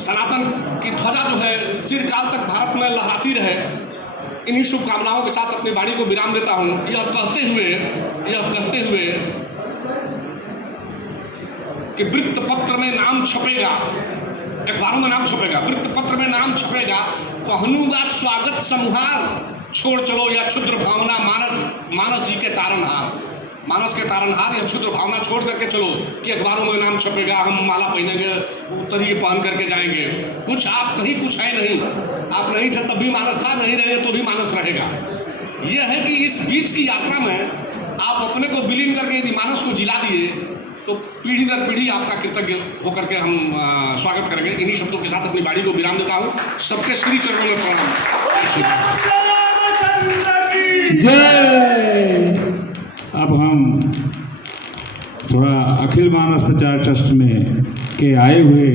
सनातन की ध्वजा जो है चिरकाल तक भारत में लहराती रहे। इन्हीं शुभकामनाओं के साथ अपनी वाणी को विराम देता हूँ। यह कहते हुए कि वृत्तपत्र में नाम छपेगा, अखबारों में नाम छपेगा, वृत्तपत्र में नाम छपेगा, पहनूंगा स्वागत समूहार, छोड़ चलो या क्षुद्र भावना मानस जी के तारनहार। मानस के तारनहार या क्षुद्र भावना छोड़ करके चलो कि अखबारों में नाम छपेगा, हम माला पहनेंगे, उत्तरीय पहन करके जाएंगे। कुछ आप कहीं कुछ है नहीं, आप नहीं थे तब भी मानस था, नहीं रहे तो भी मानस रहेगा। यह है कि इस बीच की यात्रा में आप अपने को विलीन करके यदि मानस को जिला दिए तो पीढ़ी दर पीढ़ी आपका कृतज्ञ होकर के हम स्वागत करेंगे। इन्हीं शब्दों के साथ अपनी वाणी को विराम देता हूँ। सबके श्री चरणों में प्रणाम। जय। अब हम थोड़ा अखिल मानस प्रचार ट्रस्ट में के आए हुए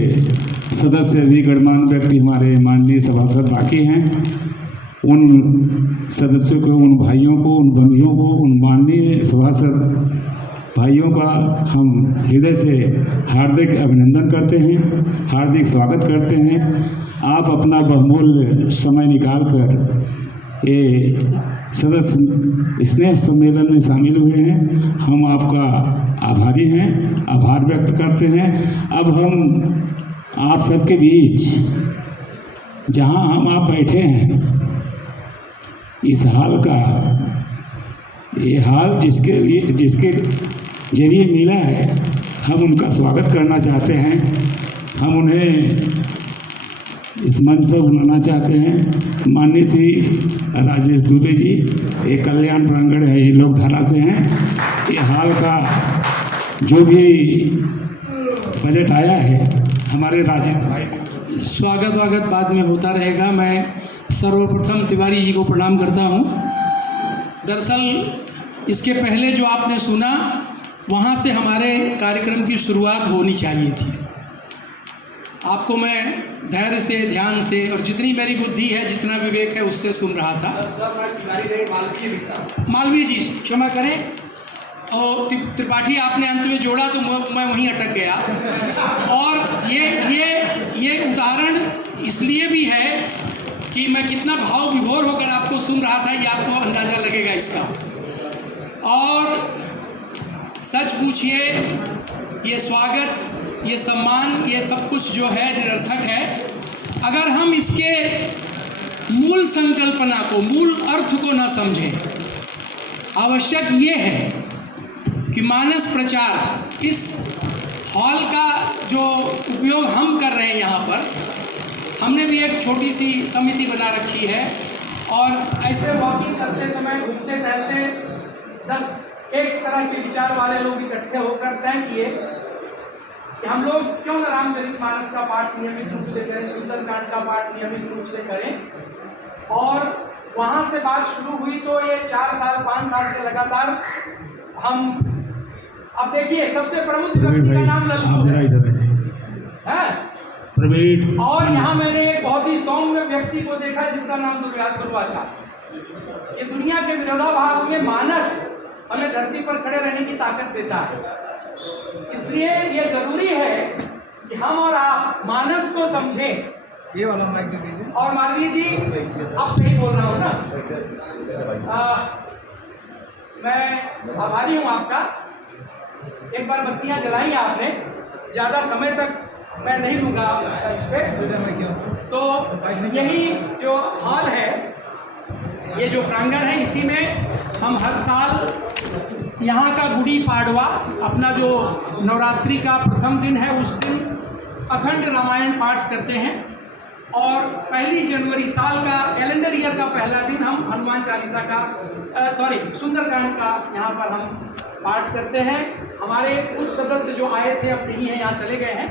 सदस्य भी गणमान्य व्यक्ति हमारे माननीय सभासद बाकी हैं, उन सदस्यों को, उन भाइयों को, उन बंधुओं को, उन माननीय सभासद भाइयों का हम हृदय से हार्दिक अभिनंदन करते हैं, हार्दिक स्वागत करते हैं। आप अपना बहुमूल्य समय निकाल कर ये सदस्य स्नेह सम्मेलन में शामिल हुए हैं। हम आपका आभारी हैं, आभार व्यक्त करते हैं। अब हम आप सबके बीच जहां आप बैठे हैं, इस हाल का, ये हाल जिसके जरिए मिला है, हम उनका स्वागत करना चाहते हैं। हम उन्हें इस मंच पर बुलाना चाहते हैं। माननीय श्री राजेश दुबे जी, ये कल्याण प्रांगण है, ये लोग धारा से हैं। ये हाल का जो भी बजट आया है, हमारे राजेश भाई स्वागत बाद में होता रहेगा। मैं सर्वप्रथम तिवारी जी को प्रणाम करता हूं। दरअसल इसके पहले जो आपने सुना, वहां से हमारे कार्यक्रम की शुरुआत होनी चाहिए थी। आपको मैं धैर्य से, ध्यान से और जितनी मेरी बुद्धि है, जितना विवेक है, उससे सुन रहा था। मालवीय जी क्षमा करें, और त्रिपाठी आपने अंत में जोड़ा तो मैं वहीं अटक गया। और ये उदाहरण इसलिए भी है कि मैं कितना भाव विभोर होकर आपको सुन रहा था, ये आपको अंदाज़ा लगेगा इसका। और सच पूछिए, ये स्वागत, ये सम्मान, ये सब कुछ जो है निरर्थक है अगर हम इसके मूल संकल्पना को, मूल अर्थ को ना समझें। आवश्यक ये है कि मानस प्रचार, इस हॉल का जो उपयोग हम कर रहे हैं यहाँ पर, हमने भी एक छोटी सी समिति बना रखी है। और ऐसे वॉकिंग करते समय, घूमते टहलते 10 एक तरह के विचार वाले लोग इकट्ठे होकर तय किए कि हम लोग क्यों न रामचरितमानस का पाठ नियमित रूप से करें, सुंदरकांड का पाठ नियमित रूप से करें। और वहाँ से बात शुरू हुई तो ये 4 साल 5 साल से लगातार हम, अब देखिए सबसे प्रमुख व्यक्ति का नाम लल्लू है, प्रवीण। और यहाँ मैंने एक बहुत ही सौम्य व्यक्ति को देखा जिसका नाम दुर्वासा। ये दुनिया के विरोधाभास में मानस हमें धरती पर खड़े रहने की ताकत देता है। इसलिए ये जरूरी है कि हम और आप मानस को समझें। ये वाला माइक दे दीजिए। और मालवीय जी, आप सही बोल रहा हूँ ना? मैं आभारी हूँ आपका। एक बार बत्तियाँ जलाई आपने, ज़्यादा समय तक मैं नहीं दूंगा इस पर। तो यही जो हॉल है, ये जो प्रांगण है, इसी में हम हर साल यहाँ का गुड़ी पाड़वा, अपना जो नवरात्रि का प्रथम दिन है, उस दिन अखंड रामायण पाठ करते हैं। और 1 जनवरी साल का, कैलेंडर ईयर का पहला दिन हम हनुमान चालीसा का, सुंदरकांड का यहाँ पर हम पाठ करते हैं। हमारे कुछ सदस्य जो आए थे अब नहीं हैं, यहाँ चले गए हैं।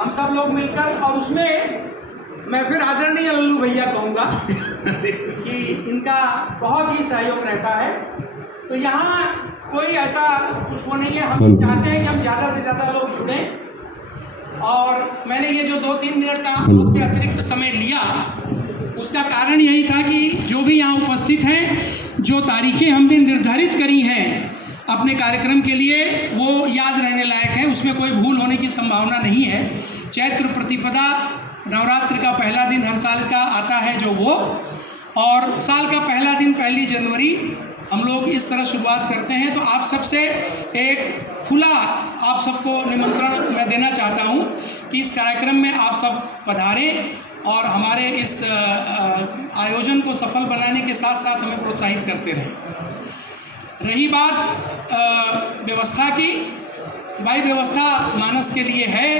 हम सब लोग मिलकर, और उसमें मैं फिर आदरणीय लल्लू भैया कहूँगा कि इनका बहुत ही सहयोग रहता है। तो यहाँ कोई ऐसा कुछ वो नहीं है। हम चाहते हैं कि हम ज़्यादा से ज़्यादा लोग जुड़ें। और मैंने ये जो 2-3 मिनट का आपसे अतिरिक्त समय लिया, उसका कारण यही था कि जो भी यहाँ उपस्थित हैं, जो तारीखें हमने निर्धारित करी हैं अपने कार्यक्रम के लिए, वो याद रहने लायक है। उसमें कोई भूल होने की संभावना नहीं है। चैत्र प्रतिपदा नवरात्रि का पहला दिन हर साल का आता है जो वो, और साल का पहला दिन 1 जनवरी हम लोग इस तरह शुरुआत करते हैं। तो आप सबसे एक खुला, आप सबको निमंत्रण मैं देना चाहता हूं कि इस कार्यक्रम में आप सब पधारें और हमारे इस आयोजन को सफल बनाने के साथ साथ हमें प्रोत्साहित करते रहें। रही बात व्यवस्था की। भाई व्यवस्था मानस के लिए है।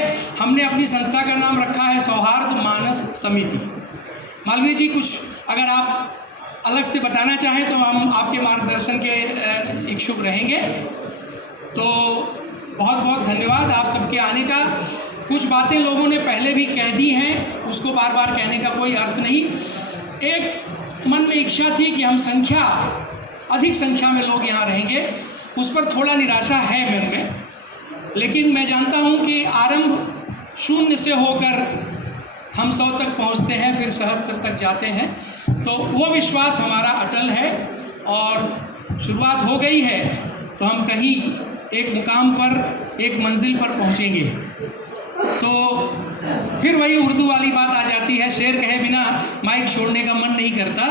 हमने अपनी संस्था का नाम रखा है सौहार्द मानस समिति। मालवीय जी कुछ अगर आप अलग से बताना चाहें तो हम आपके मार्गदर्शन के इच्छुक रहेंगे। तो बहुत बहुत धन्यवाद आप सबके आने का। कुछ बातें लोगों ने पहले भी कह दी हैं, उसको बार बार कहने का कोई अर्थ नहीं। एक मन में इच्छा थी कि हम अधिक संख्या में लोग यहाँ रहेंगे, उस पर थोड़ा निराशा है मन में, लेकिन मैं जानता हूँ कि आरंभ 0 से होकर हम 100 तक पहुँचते हैं, फिर सहस्त्र तक जाते हैं। तो वो विश्वास हमारा अटल है और शुरुआत हो गई है तो हम कहीं एक मुकाम पर, एक मंजिल पर पहुँचेंगे। तो फिर वही उर्दू वाली बात आ जाती है, शेर कहे बिना माइक छोड़ने का मन नहीं करता।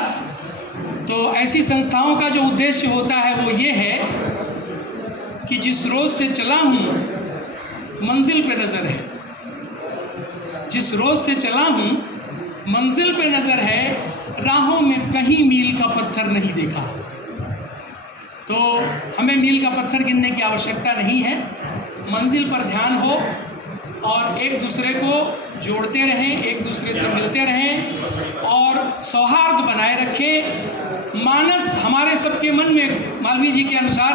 तो ऐसी संस्थाओं का जो उद्देश्य होता है वो ये है कि जिस रोज़ से चला हूँ मंजिल पे नज़र है, जिस रोज़ से चला हूँ मंजिल पे नज़र है, राहों में कहीं मील का पत्थर नहीं देखा। तो हमें मील का पत्थर गिनने की आवश्यकता नहीं है, मंजिल पर ध्यान हो और एक दूसरे को जोड़ते रहें, एक दूसरे से मिलते रहें और सौहार्द बनाए रखें। मानस हमारे सबके मन में, मालवीय जी के अनुसार,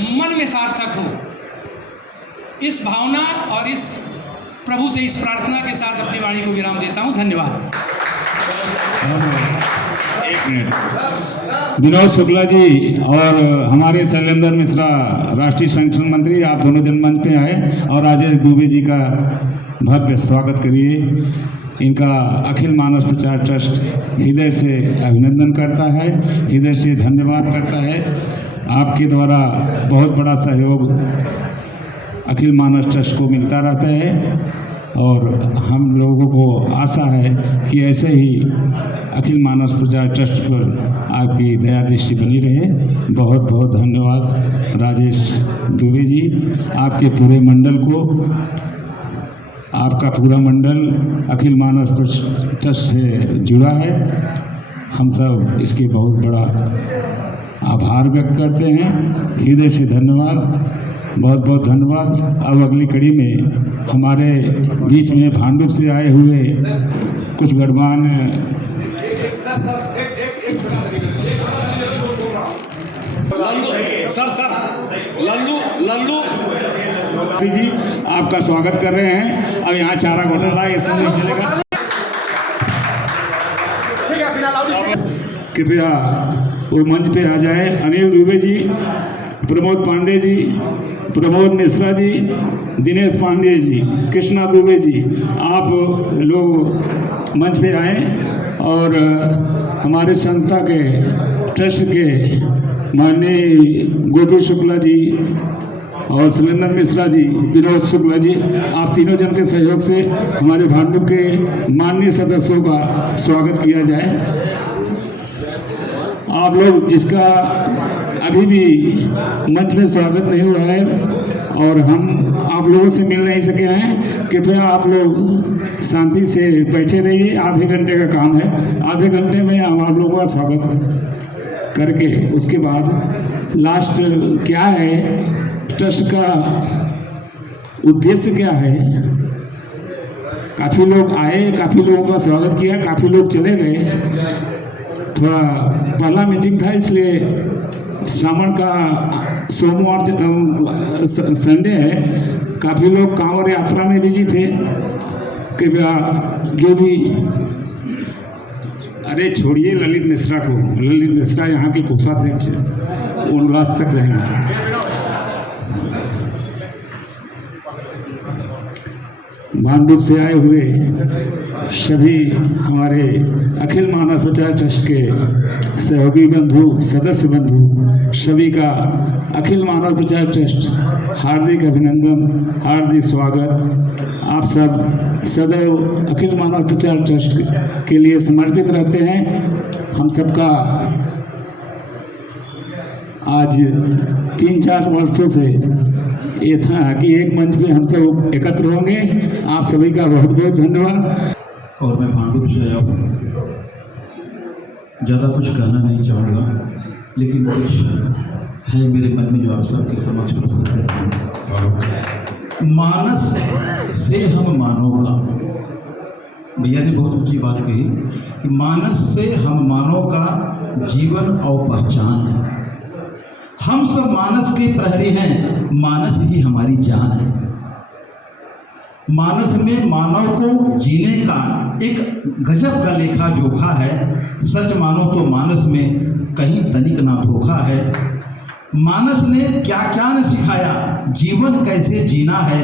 मन में सार्थक हो। इस भावना और इस प्रभु से इस प्रार्थना के साथ अपनी वाणी को विराम देता हूँ। धन्यवाद। एक मिनट। विनोद शुक्ला जी और हमारे शैलेंद्र मिश्रा राष्ट्रीय संगठन मंत्री, आप दोनों जनमंच पे आए और राजेश दुबे जी का भव्य स्वागत करिए। इनका अखिल मानस प्रचार ट्रस्ट हृदय से अभिनंदन करता है, हृदय से धन्यवाद करता है। आपके द्वारा बहुत बड़ा सहयोग अखिल मानस ट्रस्ट को मिलता रहता है और हम लोगों को आशा है कि ऐसे ही अखिल मानस प्रचार ट्रस्ट पर आपकी दया दृष्टि बनी रहे। बहुत बहुत धन्यवाद राजेश दुबे जी, आपके पूरे मंडल को। आपका पूरा मंडल अखिल मानस ट्रस्ट से जुड़ा है। हम सब इसके बहुत बड़ा आभार व्यक्त करते हैं, हृदय से धन्यवाद, बहुत बहुत धन्यवाद। अब अगली कड़ी में हमारे बीच में भांडुप से आए हुए कुछ गढ़वान लल्लू जी आपका स्वागत कर रहे हैं। अब यहाँ चारा घोटाला ये सब नहीं चलेगा। कृपया वो मंच पे आ जाए। अनिल दुबे जी, प्रमोद पांडे जी, प्रमोद मिश्रा जी, दिनेश पांडे जी, कृष्णा दुबे जी, आप लोग मंच पे आए और हमारे संस्था के ट्रस्ट के माननीय गोपी शुक्ला जी और शैलेंद्र मिश्रा जी, विनोद शुक्ला जी, आप तीनों जन के सहयोग से हमारे भांडुप के माननीय सदस्यों का स्वागत किया जाए। आप लोग जिसका अभी भी मंच में स्वागत नहीं हुआ है और हम आप लोगों से मिल नहीं सके हैं, कृपया आप लोग शांति से बैठे रहिए। आधे घंटे का काम है, आधे घंटे में हम आप लोगों का स्वागत करके उसके बाद लास्ट क्या है, ट्रस्ट का उद्देश्य क्या है। काफ़ी लोग आए, काफ़ी लोगों का स्वागत किया, काफ़ी लोग चले गए। थोड़ा पहला मीटिंग था इसलिए श्रावण का सोमवार संडे है, काफ़ी लोग कांवड़ यात्रा में बिजी थे। कृपया जो भी, अरे छोड़िए ललित मिश्रा को, ललित मिश्रा यहाँ के कोषाध्यक्ष उल्लास तक रहेंगे। भांडुप से आए हुए सभी हमारे अखिल मानव प्रचार ट्रस्ट के सहयोगी बंधु, सदस्य बंधु, सभी का अखिल मानव प्रचार ट्रस्ट हार्दिक अभिनंदन, हार्दिक स्वागत। आप सब सदैव अखिल मानव प्रचार ट्रस्ट के लिए समर्पित रहते हैं। हम सबका आज 3-4 वर्षों से ये था कि एक मंच पे हम सब एकत्र होंगे। आप सभी का बहुत बहुत धन्यवाद। और मैं भांडुप से आया हूँ, ज़्यादा कुछ कहना नहीं चाहूँगा। लेकिन कुछ है मेरे मन में जो आप सबके समक्ष प्रस्तुत करता हूँ। मानस से हम मानव का, भैया ने बहुत ऊंची बात कही कि मानस से हम मानव का जीवन और पहचान है। हम सब मानस के प्रहरी हैं, मानस ही हमारी जान है। मानस में मानव को जीने का एक गजब का लेखा जोखा है। सच मानो तो मानस में कहीं तनिक ना धोखा है। मानस ने क्या क्या न सिखाया, जीवन कैसे जीना है,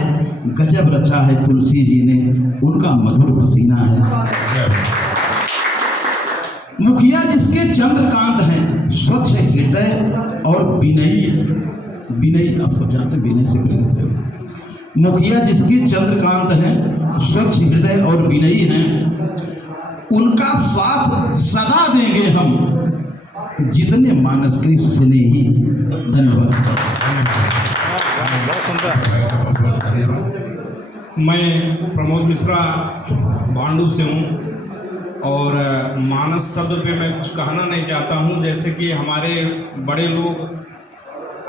गजब रचा है तुलसी जी ने, उनका मधुर पसीना है। मुखिया जिसके चंद्रकांत हैं, स्वच्छ हृदय और विनयी है। विनयी आप सब जानते हैं, विनय से प्रेरित है। मुखिया जिसके चंद्रकांत हैं, स्वच्छ हृदय और विनयी हैं, उनका साथ सदा देंगे हम, जितने मानस के स्नेही। धन्यवाद। मैं प्रमोद मिश्रा भांडू से हूँ और मानस शब्द पे मैं कुछ कहना नहीं चाहता हूँ। जैसे कि हमारे बड़े लोग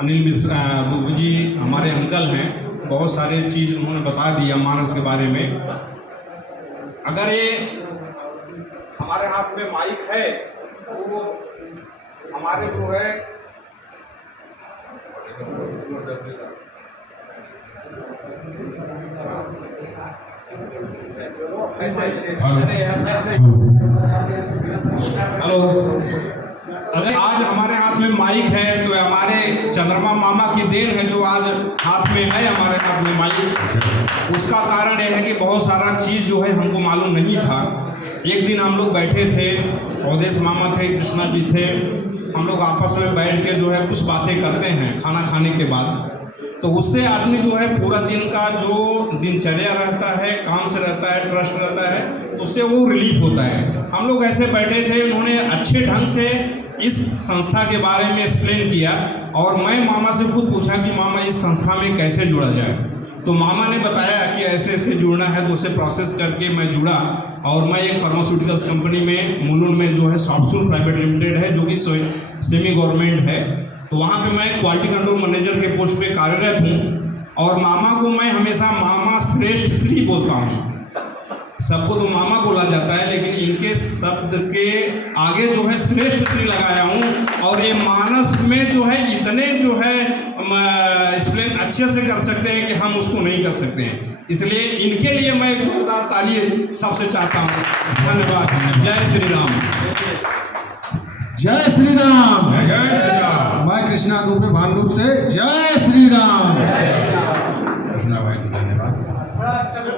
अनिल मिश्रा दुबे जी हमारे अंकल हैं, बहुत सारे चीज़ उन्होंने बता दिया मानस के बारे में। अगर ये हमारे हाथ में माइक है तो हमारे जो है हेलो, अगर आज हमारे हाथ में माइक है तो हमारे चंद्रमा मामा की देन है जो आज हाथ में है, हमारे हाथ में माइक। उसका कारण यह है कि बहुत सारा चीज़ जो है हमको मालूम नहीं था। एक दिन हम लोग बैठे थे, अवधेश मामा थे, कृष्णा जी थे, हम लोग आपस में बैठ के जो है कुछ बातें करते हैं खाना खाने के बाद। तो उससे आदमी जो है पूरा दिन का जो दिनचर्या रहता है, काम से रहता है, ट्रस्ट रहता है, तो उससे वो रिलीफ होता है। हम लोग ऐसे बैठे थे, उन्होंने अच्छे ढंग से इस संस्था के बारे में एक्सप्लेन किया और मैं मामा से खुद पूछा कि मामा इस संस्था में कैसे जुड़ा जाए। तो मामा ने बताया कि ऐसे ऐसे जुड़ना है, तो उसे प्रोसेस करके मैं जुड़ा और मैं एक फार्मास्यूटिकल्स कंपनी में मुलुंड में जो है सॉफ्टसूल प्राइवेट लिमिटेड है, जो कि सेमी गवर्नमेंट है, तो वहाँ पे मैं क्वालिटी कंट्रोल मैनेजर के पोस्ट पे कार्यरत हूँ। और मामा को मैं हमेशा मामा श्रेष्ठ श्री बोलता हूँ। सबको तो मामा बोला जाता है, लेकिन इनके शब्द के आगे जो है श्रेष्ठ श्री लगाया हूँ। और ये मानस में जो है इतने जो है एक्सप्लेन अच्छे से कर सकते हैं कि हम उसको नहीं कर सकते हैं, इसलिए इनके लिए मैं एक जोरदार ताली सबसे चाहता हूँ। धन्यवाद। जय श्री राम। जय श्री राम। जय श्री राम। मैं कृष्णा दुबे भांडू से, जय श्री राम। कृष्णा भाई धन्यवाद।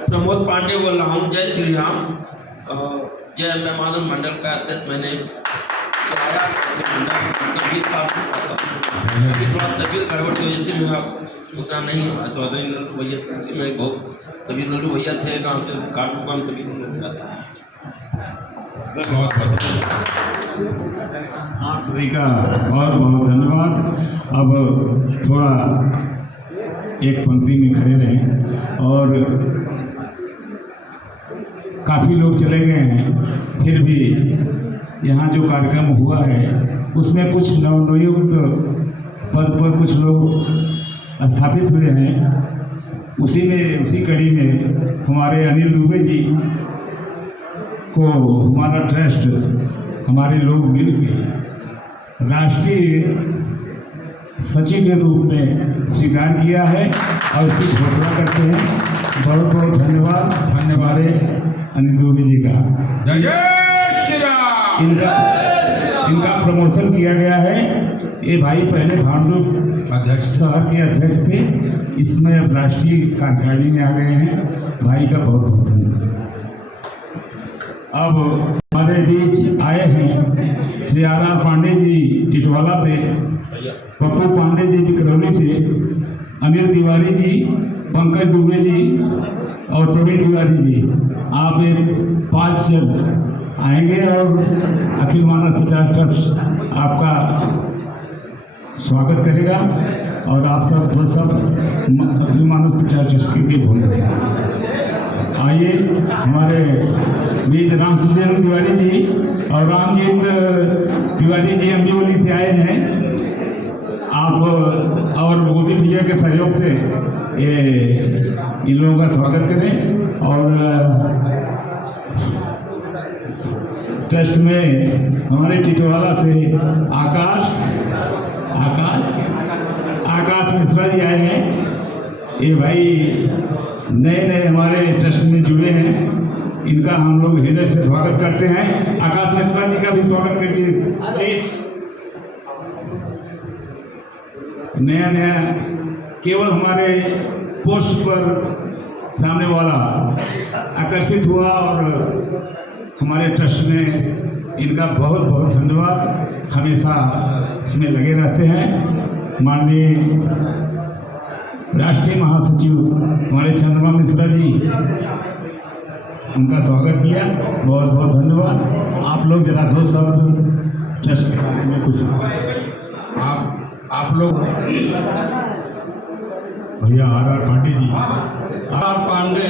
प्रमोद पांडे बोल रहा हूँ। जय श्री राम। जय मेहमान मंडल का अध्यक्ष मैंने चलाया 20 साल थोड़ा तबीयत गड़बड़ की वजह से मेरा उतना नहीं चौधरी लल्लू भैया थे, मेरे बहुत तबीयत लल्लू भैया थे, गाँव से काटू काम कभी जाता है। आप सभी का बहुत बहुत धन्यवाद। अब थोड़ा एक पंक्ति में खड़े रहें और काफ़ी लोग चले गए हैं, फिर भी यहाँ जो कार्यक्रम हुआ है उसमें कुछ नवनियुक्त पद पर कुछ लोग स्थापित हुए हैं। उसी कड़ी में हमारे अनिल दुबे जी को हमारा ट्रस्ट, हमारे लोग मिलकर राष्ट्रीय सचिव के रूप में स्वीकार किया है और उसकी घोषणा करते हैं। बहुत बहुत धन्यवाद हमारे अनिल दुबे जी का। जय जय श्री राम। इनका प्रमोशन किया गया है। ये भाई पहले भांडू अध्यक्ष शहर के अध्यक्ष थे, इसमें अब राष्ट्रीय कार्यकारिणी में आ गए हैं। भाई का बहुत बहुत धन्यवाद। अब हमारे बीच आए हैं श्री आर पांडे जी टिटवाला से, पप्पू पांडे जी बिकरौली से, अनिल तिवारी जी, पंकज दुबे जी और प्रवीण तिवारी जी। आप ये 5 जन आएंगे और अखिल मानव प्रचार ट्रस्ट आपका स्वागत करेगा और आप सब अखिल मानव प्रचार ट्रस्ट के लिए बोलेंगे। आइए हमारे बीच राम सुजेंद्र तिवारी जी और रामजीत तिवारी जी अम्बिवली से आए हैं। आप और मोदी भैया के सहयोग से ये इन लोगों का स्वागत करें। और ट्रस्ट में हमारे टिटवाला से आकाश मिश्रा जी आए हैं। ये भाई नए हमारे ट्रस्ट में जुड़े हैं, इनका हम लोग हृदय से स्वागत करते हैं। आकाश मिश्रा जी का भी स्वागत करिए। नया केवल हमारे पोस्ट पर सामने वाला आकर्षित हुआ और हमारे ट्रस्ट में इनका बहुत बहुत धन्यवाद। हमेशा इसमें लगे रहते हैं। माननीय राष्ट्रीय महासचिव हमारे चंद्रमा मिश्रा जी, उनका स्वागत किया, बहुत बहुत धन्यवाद। आप लोग जरा दो शब्द ट्रस्ट के बारे में कुछ आप लोग भैया आर पांडे जी। आर पांडे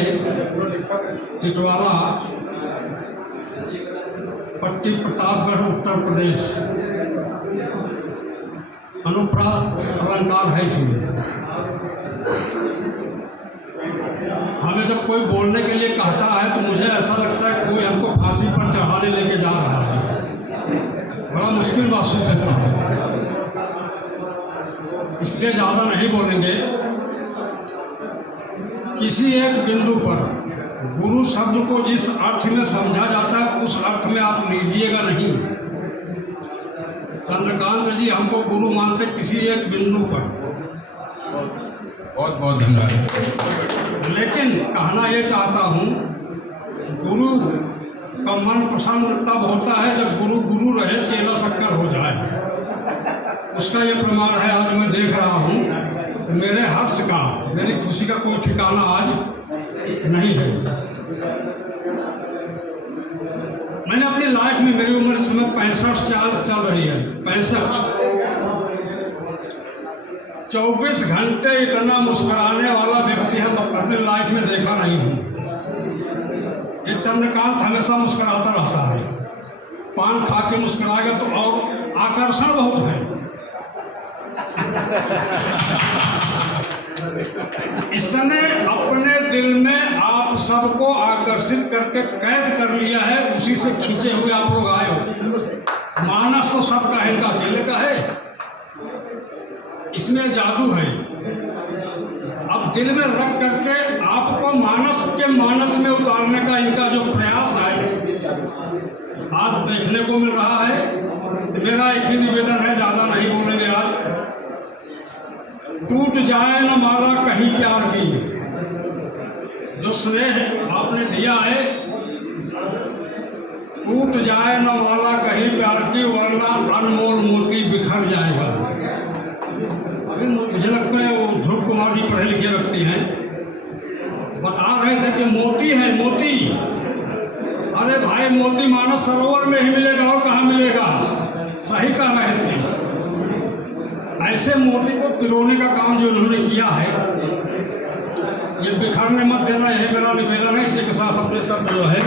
टिटवाला, पट्टी प्रतापगढ़, उत्तर प्रदेश। अनुप्रास अलंकार है इसमें। हमें जब कोई बोलने के लिए कहता है तो मुझे ऐसा लगता है कोई हमको फांसी पर चढ़ाने लेके जा रहा है। बड़ा मुश्किल महसूस होता है, इसलिए ज़्यादा नहीं बोलेंगे। किसी एक बिंदु पर गुरु शब्द को जिस अर्थ में समझा जाता है उस अर्थ में आप लीजिएगा नहीं। चंद्रकांत जी हमको गुरु मानते किसी एक बिंदु पर। बहुत बहुत धन्यवाद। लेकिन कहना ये चाहता हूँ, गुरु का मन प्रसन्न तब होता है जब गुरु गुरु रहे, चेला शक्कर हो जाए। उसका ये प्रमाण है, आज मैं देख रहा हूँ मेरे हर्ष का, मेरी खुशी का कोई ठिकाना आज नहीं है। मैंने अपनी लाइफ में, मेरी उम्र इस समय 65 चल रही है, 65। 24 घंटे इतना मुस्कुराने वाला व्यक्ति हम अपनी लाइफ में देखा नहीं हूँ। ये चंद्रकांत हमेशा मुस्कुराता रहता है। पान खा के मुस्कुराएगा तो और आकर्षण बहुत है। इसने अपने दिल में आप सबको आकर्षित करके कैद कर लिया है, उसी से खींचे हुए आप लोग आए हो। मानस तो सबका है, इनका अकेले का है। इसमें जादू है। अब दिल में रख करके आपको मानस में उतारने का इनका जो प्रयास है आज देखने को मिल रहा है। तो मेरा एक ही निवेदन है, ज़्यादा नहीं बोलेंगे आज। टूट जाए न माला कहीं प्यार की, जो स्नेह आपने दिया है, टूट जाए न माला कहीं प्यार की, वरना अनमोल मोती बिखर जाएगा। अभी मुझे लगता है वो ध्रुव कुमार जी पढ़े लिखे व्यक्ति हैं, बता रहे थे कि मोती है मोती। अरे भाई, मोती मानस सरोवर में ही मिलेगा और कहाँ मिलेगा, सही कह रहे थे। ऐसे मोती को पिरोने का काम जो उन्होंने किया है, ये बिखरने मत देना, यही मेरा निवेदन है। इसी के साथ अपने शब्द जो है